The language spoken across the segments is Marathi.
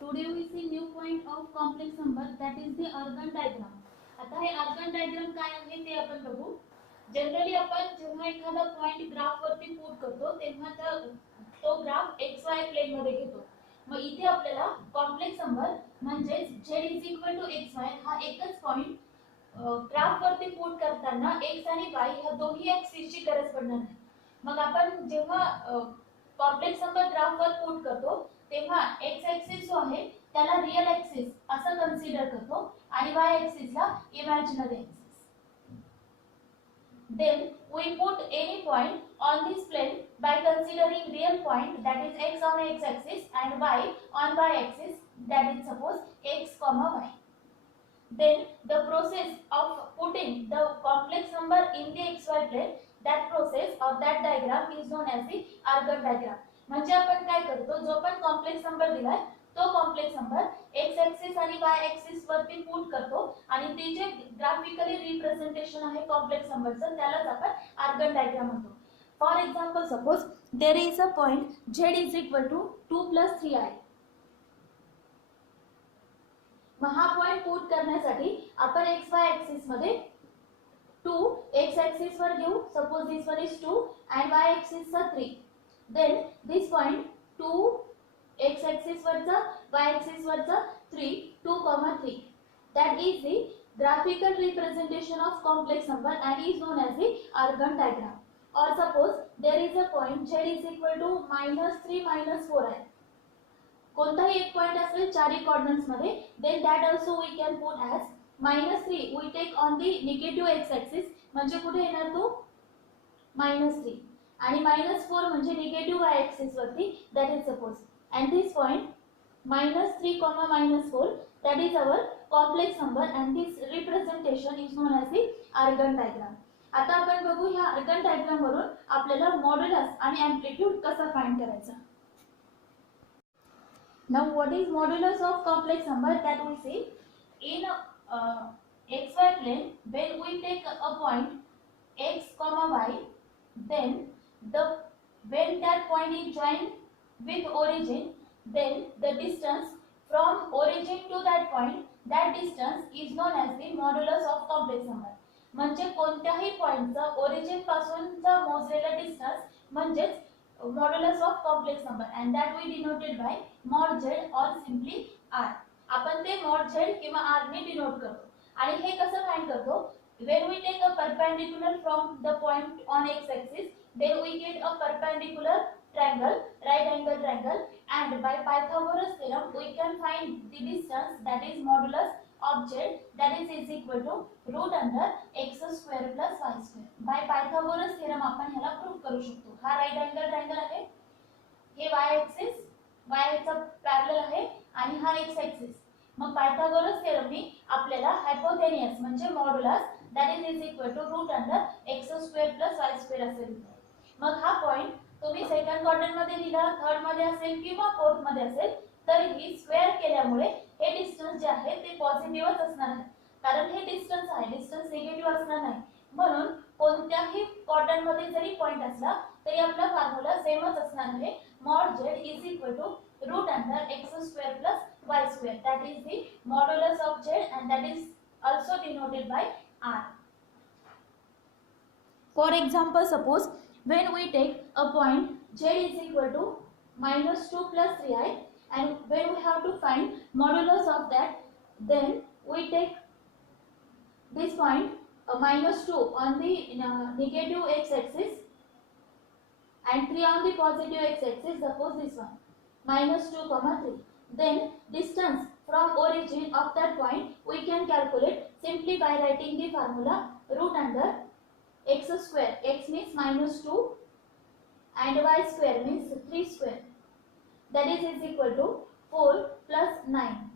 Today we see new point of complex number, that is the Argand diagram. आता हे Argand diagram काय आहे ते आपण बघू. जनरली आपण जेव्हा एखादा पॉइंट ग्राफ वरती पुट करतो तेव्हा तो ग्राफ XY प्लेन मध्ये घेतो. मग इथे आपल्याला कॉम्प्लेक्स नंबर म्हणजे z XY हा एकच पॉइंट ग्राफ वरती पुट करताना x आणि y ह्या दोन्ही ऍक्सिस ची गरज पडणार आहे. मग आपण जेव्हा कॉम्प्लेक्स नंबर ग्राफ वर पुट करतो तेव्हा x ऍक्सिस जो आहे त्याला रियल ऍक्सिस असं कन्सिडर करतो आणि y ऍक्सिस ला imaginary axis. Then we put any point on this plane by considering real point, that is x on x axis and y on y axis, that is suppose x comma y. Then the process of putting the complex number in the xy plane, that process or that diagram is known as the Argand diagram. म्हणजे आपण काय करतो, जो पण कॉम्प्लेक्स नंबर दिलाय तो कॉम्प्लेक्स नंबर x ऍक्सिस आणि y ऍक्सिस वरती पुट करतो आणि ते जे ग्राफिकली रिप्रेझेंटेशन आहे कॉम्प्लेक्स नंबरचं त्यालाच आपण आर्गन डायग्राम म्हणतो. For example suppose there is a point z is equal to 2 + 3i. मग हा पॉइंट पुट करण्यासाठी आपण xy ऍक्सिस मध्ये 2 x ऍक्सिस वर घेऊ. Suppose this one is 2 and y axis चा 3. then this point 2 x axis वरचा y axis वरचा 3 2, 3. that is the graphical representation of complex number and is known as the Argand diagram. Or suppose there is a point z is equal to -3 -4i. कोणताही एक पॉइंट असेल चारही कोऑर्डिनेट्स मध्ये, then that also we can put as -3 we take on the negative x axis. म्हणजे कुठे येणार तो -3 आणि -4 म्हणजे निगेटिव्ह y ऍक्सिस वरती, that is suppose. and this point -3, -4, that is our complex number and this representation is known as the Argand diagram. आता आपण बघू ह्या Argand diagram वरून आपल्याला मॉड्युलस आणि एम्प्लिट्यूड कसा फाइंड करायचा. Now what is modulus of complex number, that we see in xy plane when we take a point x, y, then when that point is joined with origin, then the distance from origin to that point, that distance is known as the modulus of complex number. म्हणजे कोणत्याही पॉइंटचा ओरिजिन पासूनचा मोजलेला डिस्टन्स म्हणजेच modulus of complex number and that we denoted by mod z or simply r. आपण ते mod z किंवा r ने डिनोट करतो. आणि हे कसं फाइंड करतो, when we take a perpendicular from the point on x axis, then we get a perpendicular triangle, right angle triangle, and by Pythagoras theorem we can find the distance, that is modulus of z, that is equal to root under x square plus y square. by Pythagoras theorem आपण ह्याला प्रूव्ह करू शकतो. हा राइट अँगल ट्रायंगल आहे, हे y ऍक्सिस y चा पॅरलल आहे आणि हा x ऍक्सिस. मग पायथागोरस थेरमनी आपल्याला हायपोटेनियस म्हणजे modulus, that is equal to root under x square plus y square असे लिहितो. मग हा पॉइंट तुम्ही सेकंड क्वाड्रंट मध्ये दिला, थर्ड मध्ये असेल किंवा फोर्थ मध्ये असेल तरीही स्क्वेअर केल्यामुळे हे डिस्टन्स जे आहे ते पॉझिटिव्हच असणार आहे, कारण हे डिस्टन्स आहे, डिस्टन्स निगेटिव्ह असणार नाही. म्हणून कोणत्याही क्वाड्रंट मध्ये जरी पॉइंट असला तरी आपला फॉर्म्युला सेमच असणार आहे, mod z is equal to root under x square plus y square, that is the modulus of z and that is also denoted by r. For example, suppose when we take a point z is equal to -2 + 3i and when we have to find modulus of that, then we take this point -2 on the negative x axis and 3 on the positive x axis. Suppose this one -2, 3. Then distance from origin of that point we can calculate simply by writing the formula root under x square, x means -2 and y square means 3 square, that is equal to 4 plus 9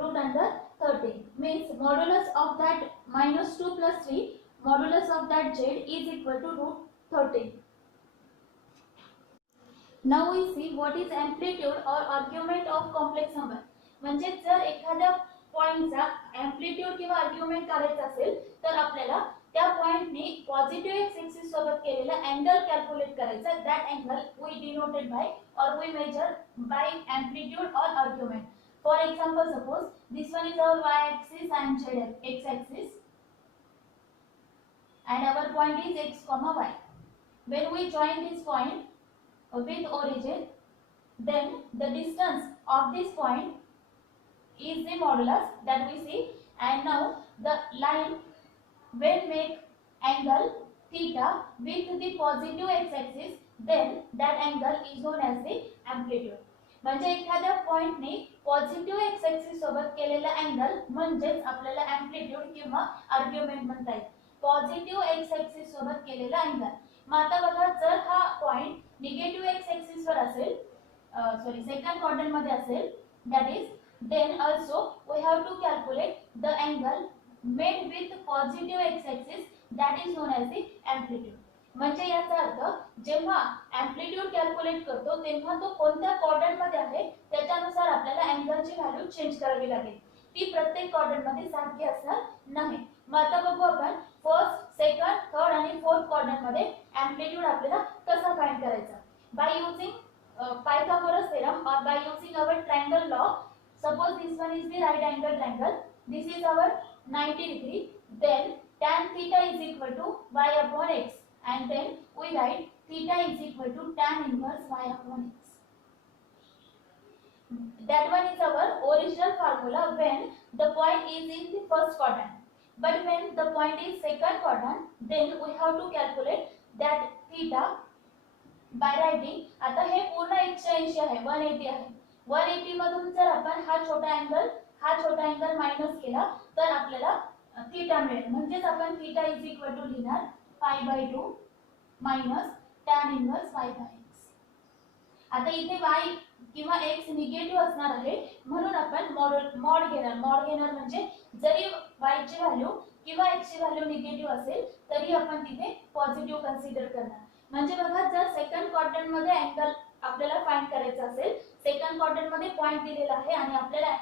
root under 13, means modulus of that -2 plus 3, modulus of that z is equal to root 13. Now we see what is amplitude or argument of complex number. म्हणजे जर एखाद्या पॉइंटचा एम्प्लिट्यूड किंवा आर्ग्युमेंट काढायचा असेल तर आपल्याला त्या पॉइंटने पॉझिटिव्ह एक्स एक्सिस सोबत केलेला अँगल कॅल्क्युलेट करायचा. That angle we denoted by or we measure by amplitude or argument. For example, suppose this one is our y axis and z x axis and our point is x comma y. When we join this point with origin, then the distance of this point is the modulus that we see, and now the line when make angle theta with the positive x axis, then that angle is known as the amplitude. म्हणजे एखाद्या पॉइंटने पॉझिटिव्ह एक्स एक्सिस सोबत केलेला अँगल म्हणजेच आपल्याला एम्प्लिट्यूड किंवा आर्ग्युमेंट म्हणता येईल. पॉझिटिव्ह एक्स एक्सिस सोबत केलेला अँगल. मग आता बघा, जर हा पॉइंट निगेटिव्ह एक्स एक्सिस वर असेल, सेकंड क्वाड्रंट मध्ये असेल, that is then also we have to calculate the angle made with positive x axis, that is known as the amplitude. म्हणजे याचा अर्थ जेव्हा एम्प्लिट्यूड कॅल्क्युलेट करतो तेव्हा तो कोणत्या क्वाड्रंट मध्ये आहे त्याच्यानुसार आपल्याला अँगलची व्हॅल्यू चेंज करावी लागेल. ती प्रत्येक क्वाड्रंट मध्ये सारखी असणार नाही. मग आता बघू आपण फर्स्ट, सेकंड, थर्ड आणि फोर्थ क्वाड्रंट मध्ये एम्प्लिट्यूड आपल्याला कसा फाइंड करायचा. बाय युजिंग पायथागोरस थेरम और by using our triangle law. Suppose this one is the right angle triangle, this is our 90 degree, then tan theta is equal to y upon x, and then we write theta is equal to tan inverse y upon x. That one is our original formula when the point is in the first quadrant. But when the point is second quadrant, then we have to calculate that theta by writing. आता हे पूर्ण 180 आहे, 180 आहे. 180 मधून जर आपण हा छोटा अँगल मायनस केला तर आपल्याला थीटा मिळेल. म्हणजेच आपण थीटा इज इक्वल टू लिहिणार pi by 2 minus tan inverse y by x. आता इथे y किंवा x निगेटिव्ह असणार आहे म्हणून आपण मॉड घेणार. म्हणजे जरी y ची व्हॅल्यू किंवा x ची व्हॅल्यू निगेटिव्ह असेल तरी आपण तिथे पॉझिटिव्ह कन्सिडर करणार. म्हणजे बघा, जर सेकंड क्वाड्रंट मध्ये अँगल आपल्याला फाइंड करायचा असेल, सेकंड क्वाड्रंट मध्ये पॉइंट दिलेला आहे आणि आपल्याला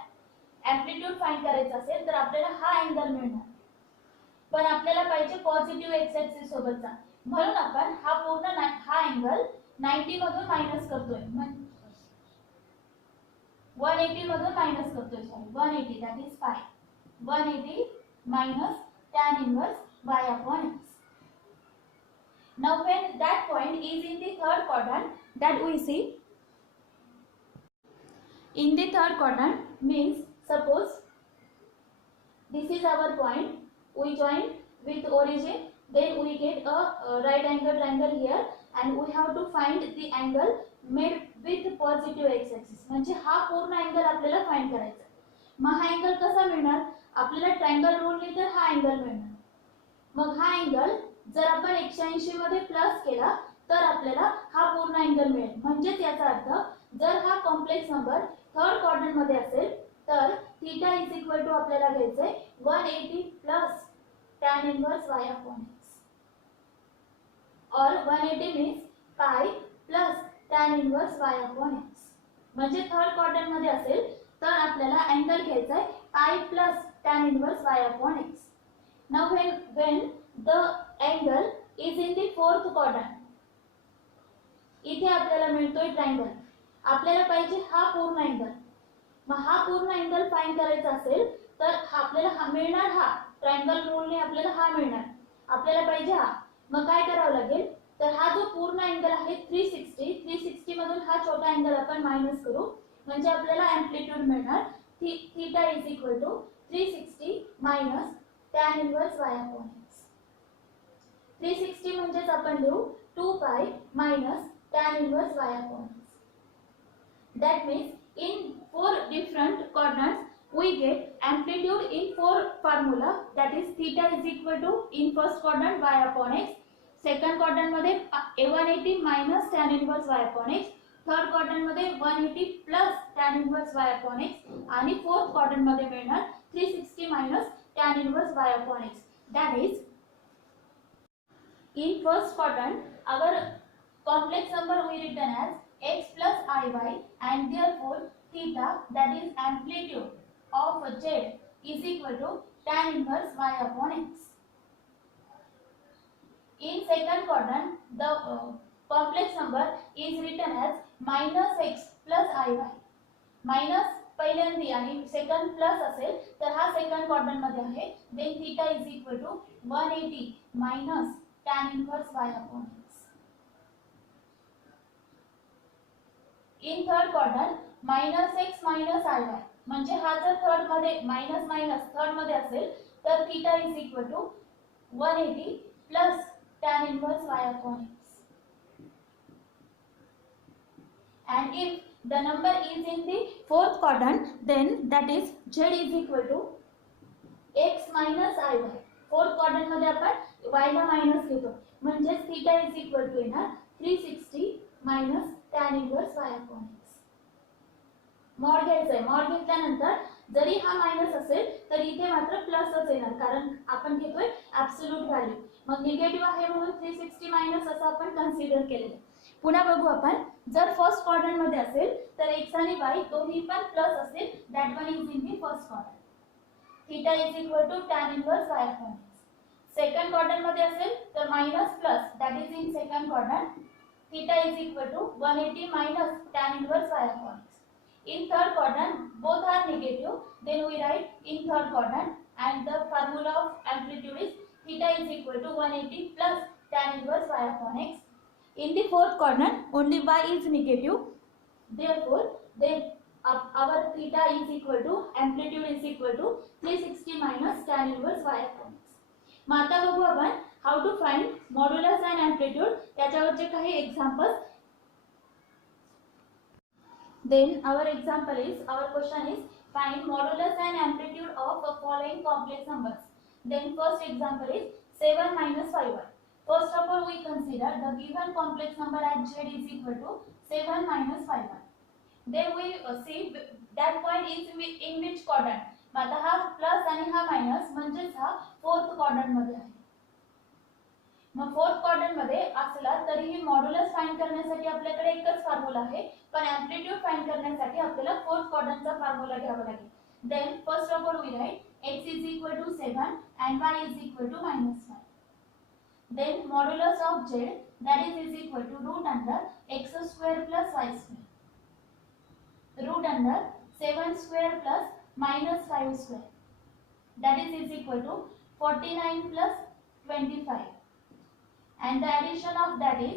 एम्प्लिट्यूड फाइंड करायचा असेल तर आपल्याला हा अँगल मिळणार. पण आपल्याला पाहिजे पॉझिटिव्ह एक्स एक्सिस सोबतचा, म्हणून आपण हा अँगल 90 मधून मायनस करतोय. 180 मधून मायनस करतोय, 180 दॅट इज पाय. 180 minus tan inverse y upon x. Now when that point is in the third quadrant, that we see in the third quadrant means suppose this is our point, we join with origin, then we get a right angle triangle here and we have to find the angle made with positive x axis. म्हणजे हा पूर्ण अँगल आपल्याला फाइंड करायचा. मग हा अँगल कसा मिळणार, आपल्याला ट्रायंगल रूलने तर हा अँगल मिळणार. मग हा अँगल जर आपण 180 मध्ये प्लस केला तर आपल्याला हा पूर्ण अँगल मिळेल. म्हणजेच याचा अर्थ जर हा कॉम्प्लेक्स नंबर थर्ड क्वाड्रंट मध्ये असेल तर थीटा इज इक्वल टू आपल्याला घ्यायचंय 180 plus tan inverse y upon x, और 180 मीन्स पाय plus tan inverse y upon x. म्हणजे थर्ड क्वाड्रंट मध्ये असेल तर आपल्याला अँगल घ्यायचा आहे पाय plus tan inverse y upon x. Now when the angle is in the fourth quadrant, इथे आपल्याला मिळतोय ट्रायंगल. आपल्याला पाहिजे हा पूर्ण अँगल. मग हा पूर्ण अँगल फाइंड करायचा असेल तर आपल्याला मिळणार हा ट्रायंगल रूलने आपल्याला हा मिळणार. आपल्याला पाहिजे हा. मग काय करावं लागेल तर हा जो पूर्ण अँगल आहे 360 मधून हा छोटा अँगल आपण मायनस करू. म्हणजे आपल्याला एम्प्लिट्यूड मिळणार theta is equal to 360 minus tan inverse y upon x. 360 म्हणजेच आपण लिहू 2 pi minus tan inverse y upon x. That means in 4 different quadrants we get amplitude in 4 formula, that is theta is equal to in first quadrant y upon x, second quadrant मध्ये 180 minus tan inverse y upon x, third quadrant मध्ये 180 plus tan inverse y upon x आणि फोर्थ क्वाड्रंट मध्ये मिळणार 360 minus tan inverse y upon x. That is in first quadrant our complex number we written as x plus iy and therefore theta, that is amplitude of z, is equal to tan inverse y upon x. In second quadrant, the complex number is written as minus x plus iy. Minus पहिल्यांदी आणि सेकंड प्लस असेल तर हा सेकंड क्वाड्रंट मध्ये आहे. Then theta is equal to 180 minus tan inverse y upon x. In third quadrant minus x minus iy म्हणजे हा जर थर्ड मध्ये मायनस मायनस थर्ड मध्ये असेल तर theta is equal to 180 plus tan inverse y upon x. And if the number is in the fourth quadrant, then that is z is equal to x minus iy. Fourth quadrant मध्ये आपण y ला मायनस घेतो म्हणजे थीटा इज इक्वल टू येणार 360 minus tan inverse y upon x. Mod घ्यायचं आहे. मॉड घेतल्यानंतर जरी हा मायनस असेल तर इथे मात्र प्लसच येणार कारण आपण घेतोय ॲब्सोल्यूट व्हॅल्यू. मग निगेटिव्ह आहे म्हणून 360 मायनस असं आपण कन्सिडर केलेलं आहे. पुन्हा बघू आपण. जर फर्स्ट क्वाड्रंट मध्ये असेल तर x आणि y दोन्ही पण प्लस असेल. That one is in the first quadrant. Theta is equal to tan inverse y upon x. Second quadrant मध्ये असेल तर minus plus that is in second quadrant. Theta is equal to 180 minus tan inverse y upon x. In third quadrant both are negative, then we write in third quadrant and the formula of amplitude is theta is equal to 180 plus tan inverse y upon x. In the fourth quadrant only y is negative, therefore then our theta is equal to amplitude is equal to 360 minus tan inverse y upon x. मग आता बघू आपण how to find modulus and amplitude त्याच्यावरचे काही examples. Then our example is, our question is find modulus and amplitude of the following complex numbers. Then first example is 7 minus 5y. First of all we consider the given complex number at z is equal to 7 minus 5y. Then we see that point is in which quadrant. आता हा प्लस आणि हा मायनस म्हणजेच हा फोर्थ क्वाड्रंट मध्ये आहे. मग फोर्थ क्वाड्रंट मध्ये असला तरीही मॉड्युलस फाइंड करण्यासाठी आपल्याकडे एकच फॉर्म्युला आहे पण एम्प्लिट्यूड फाइंड करण्यासाठी आपल्याला फोर्थ क्वाड्रंटचा फॉर्म्युला घ्यावा लागेल. Then first of all we write x is equal to 7 and y is equal to -1. Then modulus of z that is equal to root under x square plus y square. Root under 7 square plus -5 square. That is equal to 49 plus 25. And the addition of that is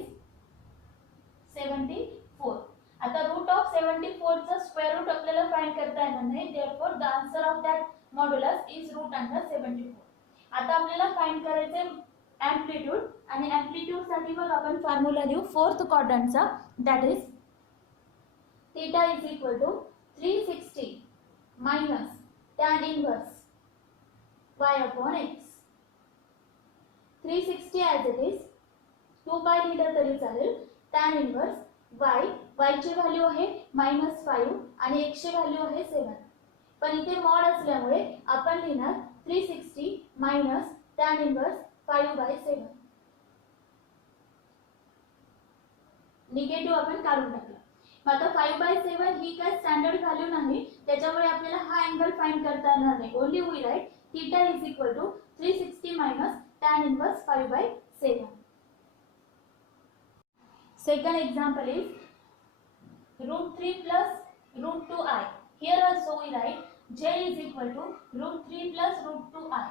74. आता root of 74 चा square root आपल्याला फाइंड करता येणार नाही. Therefore the answer of that modulus is root under 74. आता आपल्याला फाइंड करायचे amplitude आणि amplitude साठी मग आपण फॉर्म्युला लिहू fourth क्वाड्रंटचा. that is theta is equal to 360 minus tan inverse y upon x. 360 as it is 2 पाय लिहिलं तरी चालेल. tan इनवर्स y ची व्हॅल्यू आहे -5 आणि x ची व्हॅल्यू आहे 7. पण इथे मॉड असल्यामुळे आपण लिहिणार 360 मायनस tan इनवर्स 5/7. निगेटिव्ह आपण काढून टाकला. मग आता 5/7 ही काय स्टँडर्ड व्हॅल्यू नाही त्याच्यामुळे आपल्याला हा अँगल फाइंड करता येणार नाही. Only we write theta is equal to 360 minus tan inverse 5/7. Second example is √3 plus √2i. Here also we write z is equal to √3 plus √2i.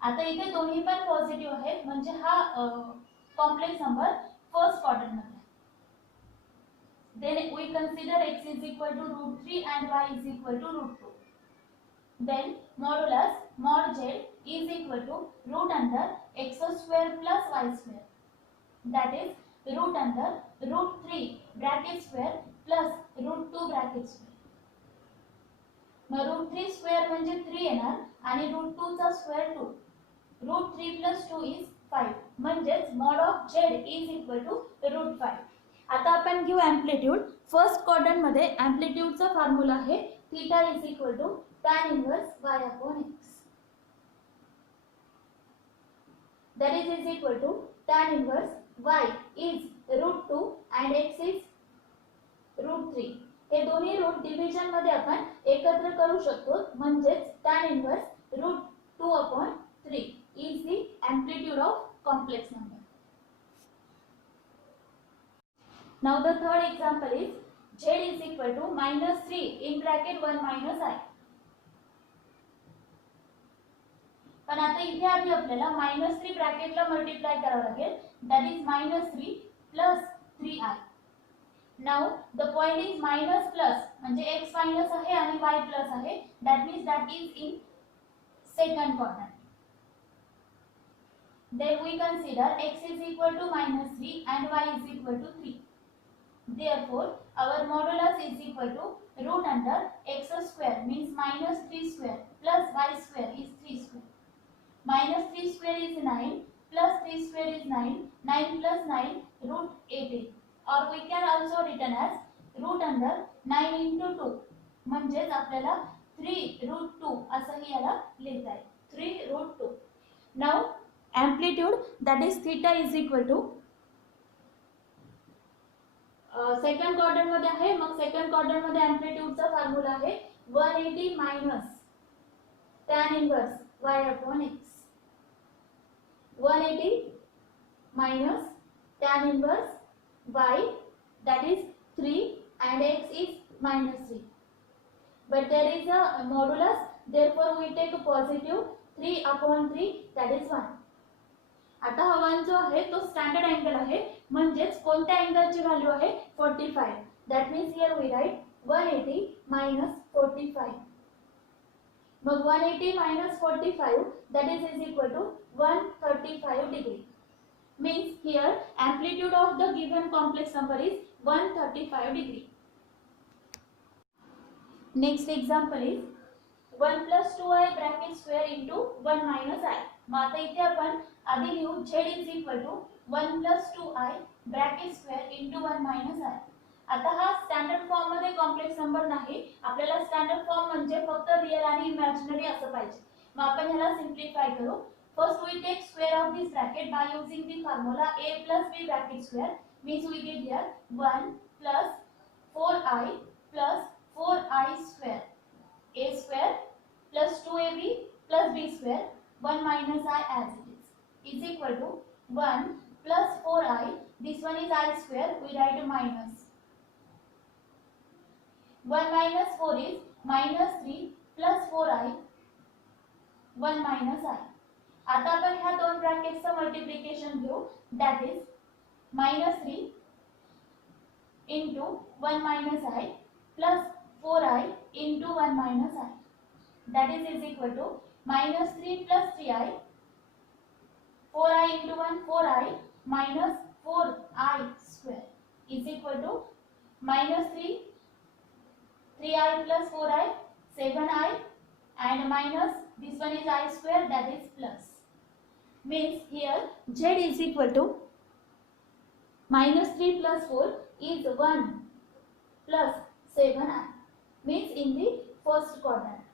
आता इथे दोन्ही पण पॉझिटिव्ह आहेत म्हणजे हा कॉम्प्लेक्स नंबर फर्स्ट क्वाड्रंट मध्ये. Then we consider x is equal to √3 and y is equal to √2. Then modulus mod z is equal to root under x square plus y square. That is root under √3 bracket square plus √2 bracket square. मग √3 स्क्वेअर म्हणजे 3 येणार आणि √2 चा स्क्वेअर 2. √3 plus 2 is 5 म्हणजेच mod of z is equal to √5. आता आपण घेऊ एम्प्लिट्यूड. फर्स्ट क्वाड्रंट मध्ये एम्प्लिट्यूड चा फॉर्म्युला आहे theta is equal to tan inverse y upon x. That is equal to tan inverse y is √2 and x is √3. हे दोन्ही रूट डिव्हिजन मध्ये आपण एकत्र करू शकतो म्हणजेच tan inverse √2/3 is the amplitude of complex number. Now the third example is z is equal to -3 in bracket 1 minus I. पण आता इथे आधी आपल्याला -3 ब्रॅकेटला मल्टिप्लाय करावं लागेल. That is -3 plus 3i. Now the point is minus plus म्हणजे x मायनस आहे आणि y प्लस आहे. That means that is in second quadrant. Then we consider x is equal to -3 and y is equal to 3. Therefore, our modulus is equal to root under x square means -3 square plus y square is 3 square. -3 square is 9 plus 3 square is 9. 9 plus 9 root 18. Or we can also written as root under 9 into 2. म्हणजेच आपल्याला 3 root 2 असंही याला लिहिता येईल. 3 root 2. Now amplitude that is theta is equal to second quadrant मध्ये आहे. मग सेकंड क्वाड्रंट मध्ये एम्प्लिट्यूडचा फॉर्म्युला आहे 180 minus tan inverse y upon x. 180 minus tan inverse y, that is 3, and x is -3. But there is a modulus, therefore we take a positive 3 upon 3, that is 1. आता हा 1 जो आहे तो स्टँडर्ड अँगल आहे म्हणजेच कोणत्या अँगलची व्हॅल्यू आहे 45. That means here we write 180 minus 45. मग 180 minus 45 that is equal to 135 degree. Means here amplitude of the given complex number is 135 degree. Next example is 1 plus 2i bracket square into 1 minus I. मग आता इथे आपण आधी लिहू z is equal to 1 plus 2i bracket square into 1 minus I. आता हा स्टँडर्ड फॉर्म मध्ये कॉम्प्लेक्स नंबर नाही. आपल्याला स्टँडर्ड फॉर्म म्हणजे फक्त रियल आणि इमॅजिनरी असं पाहिजे. मग आपण ह्याला सिम्प्लिफाय करू. First we take square of this bracket by using the formula a plus b bracket square means we get here 1 plus 4i plus 4i square. A square plus 2ab plus b square 1 minus I as it is equal to 1 plus 4i. This one is I square, we write minus. 1 minus 4 is -3 plus 4i 1 minus I. आता आपण ह्या दोन ब्रॅकेटचं मल्टिप्लिकेशन घेऊ. That is -3 into 1 minus I plus 4i into 1 minus I. That is equal to -3 plus 3i 4i into 1 4i minus 4i square is equal to -3 3i plus 4i 7i and minus this one is I square, that is plus. Means here z is equal to -3 plus 4 is 1 plus 7i. Means in the first quadrant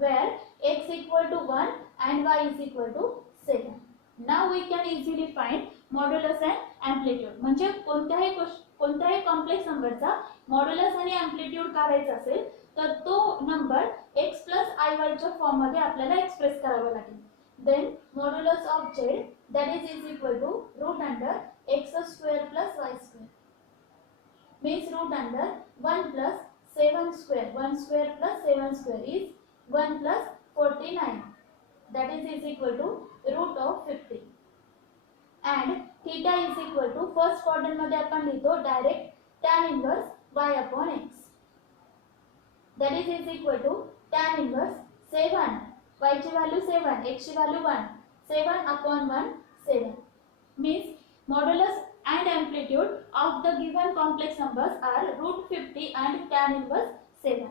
where x equal to 1 and y is equal to 7. Now we can easily find modulus and amplitude. म्हणजे कोणत्याही कॉम्प्लेक्स नंबरचा मॉड्युलस आणि एम्प्लिट्यूड काढायचा असेल तर तो नंबर x plus iy च्या फॉर्म मध्ये आपल्याला एक्सप्रेस करावा लागेल. Then modulus of z that is equal to root under x square plus y square. Means root under 1 plus 7 square. 1 square plus 7 square is 1 plus 49. That is equal to root of 50. And theta is equal to first quadrant मध्ये आपण लिहितो direct tan inverse y upon x. That is equal to tan inverse 7. Y ची व्हॅल्यू 7, x ची value 1. 7 upon 1 7. Means modulus and amplitude of the given complex numbers are root 50 and tan inverse 7.